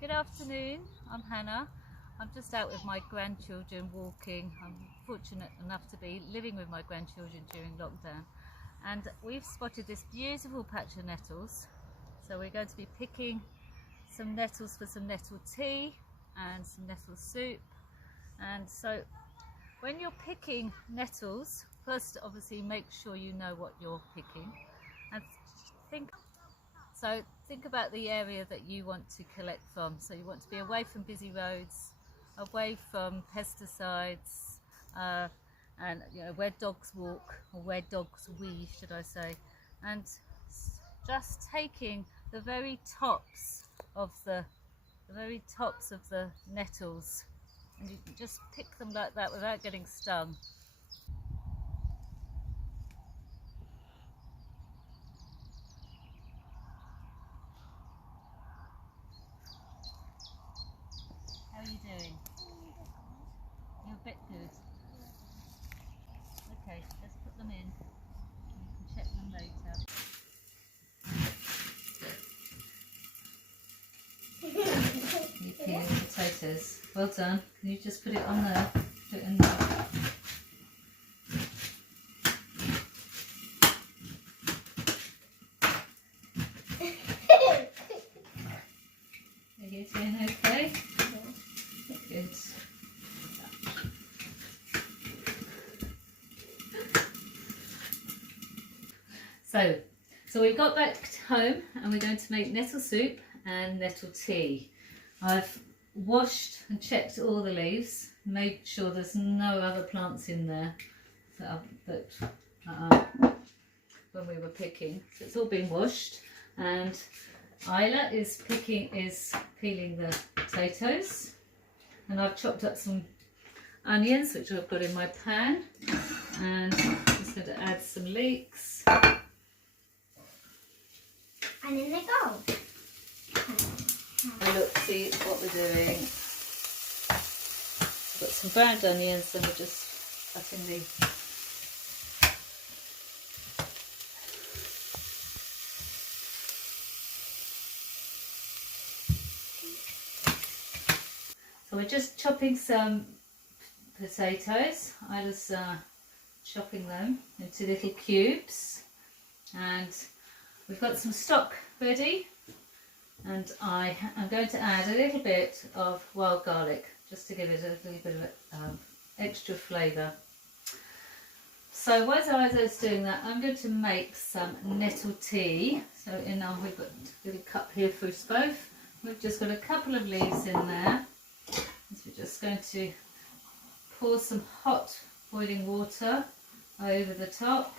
Good afternoon, I'm Hannah. I'm just out with my grandchildren walking. I'm fortunate enough to be living with my grandchildren during lockdown, and we've spotted this beautiful patch of nettles. So we're going to be picking some nettles for some nettle tea and some nettle soup. And so when you're picking nettles, first obviously make sure you know what you're picking, and think about the area that you want to collect from. So you want to be away from busy roads, away from pesticides, and where dogs walk, or where dogs weave, should I say, and just taking the very tops of the nettles, and you can just pick them like that without getting stung. How are you doing? You're a bit good. Okay, let's put them in. You can check them later. You peeling potatoes. Well done. Can you just put it on there? Put it in there. Are you doing okay? Good. So we got back home and we're going to make nettle soup and nettle tea. I've washed and checked all the leaves, made sure there's no other plants in there when we were picking. So it's all been washed, and Isla is peeling the potatoes, and I've chopped up some onions which I've got in my pan, and I'm just going to add some leeks. And in they go. And look, see what we're doing. We've got some browned onions, and we're just cutting the So we're just chopping some potatoes. I was chopping them into little cubes, and we've got some stock ready, and I am going to add a little bit of wild garlic just to give it a little bit of extra flavour. So while Isa's doing that, I'm going to make some nettle tea. So we've got a little cup here for us both. We've just got a couple of leaves in there. So we're just going to pour some hot boiling water over the top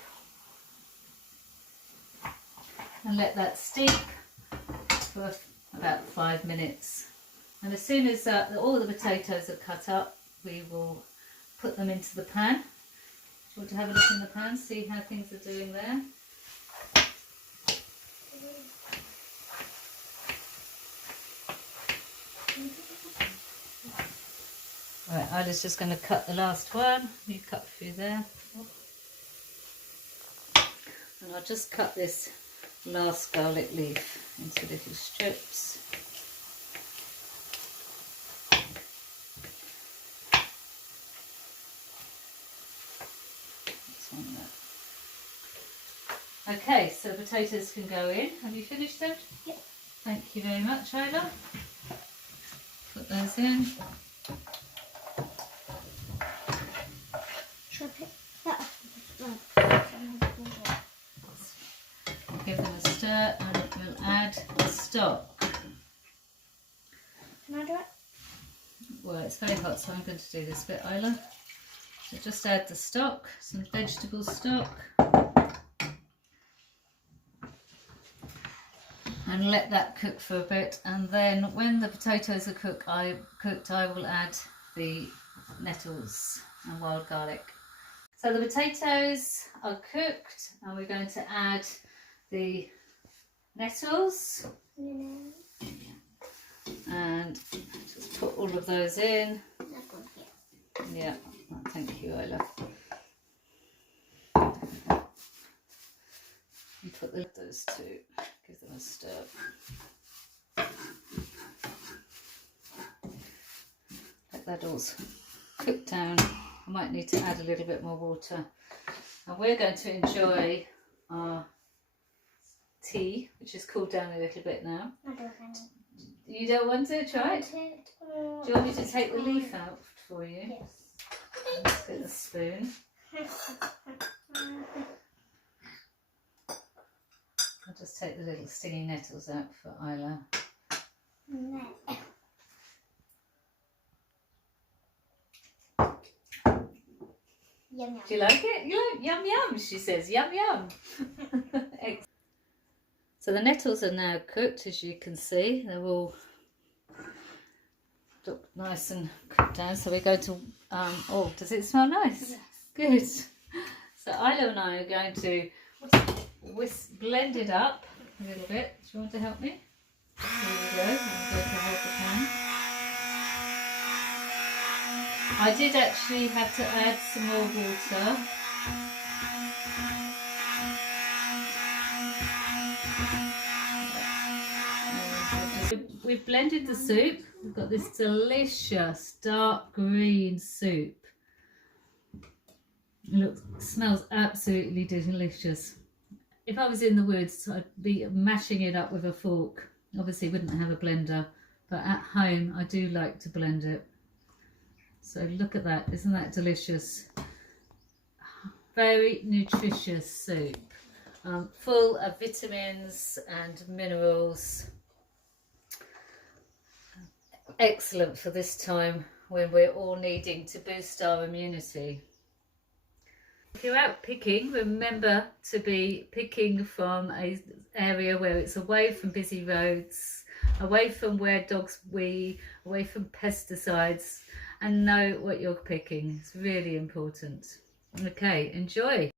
and let that steep for about 5 minutes. And as soon as all the potatoes are cut up, we will put them into the pan. Do you want to have a look in the pan, see how things are doing there? Right, Isla's just going to cut the last one. You cut through there. And I'll just cut this last garlic leaf into little strips. That's one there. Okay, so the potatoes can go in. Have you finished them? Yep. Thank you very much, Isla. Put those in. Give them a stir, and we'll add the stock. Can I do it? Well, it's very hot, so I'm going to do this bit, Isla. So just add the stock, some vegetable stock, and let that cook for a bit. And then when the potatoes are cooked, I will add the nettles and wild garlic. So the potatoes are cooked, and we're going to add the nettles, and just put all of those in. Yeah, thank you, Isla. And put those two, give them a stir. that all's cooked down. I might need to add a little bit more water. And we're going to enjoy our tea, which has cooled down a little bit now. I don't want it. You don't want to try it? Do you want me to take the leaf out for you? Yes. Let's get a spoon. I'll just take the little stinging nettles out for Isla. No. Yum yum. Do you like it? You like yum yum, she says. Yum yum. So the nettles are now cooked, as you can see. They're all look nice and cooked down. So we're going to, oh, does it smell nice? Yes. Good. So Isla and I are going to blend it up a little bit. Do you want to help me? Here we go. I'm going to hold the pan. I did actually have to add some more water. We've blended the soup. We've got this delicious dark green soup. It smells absolutely delicious. If I was in the woods, I'd be mashing it up with a fork. Obviously, wouldn't have a blender, but at home, I do like to blend it. So look at that. Isn't that delicious? Very nutritious soup. Full of vitamins and minerals. Excellent for this time when we're all needing to boost our immunity. If you're out picking, remember to be picking from an area where it's away from busy roads, away from where dogs wee, away from pesticides, and know what you're picking. It's really important. Okay, enjoy.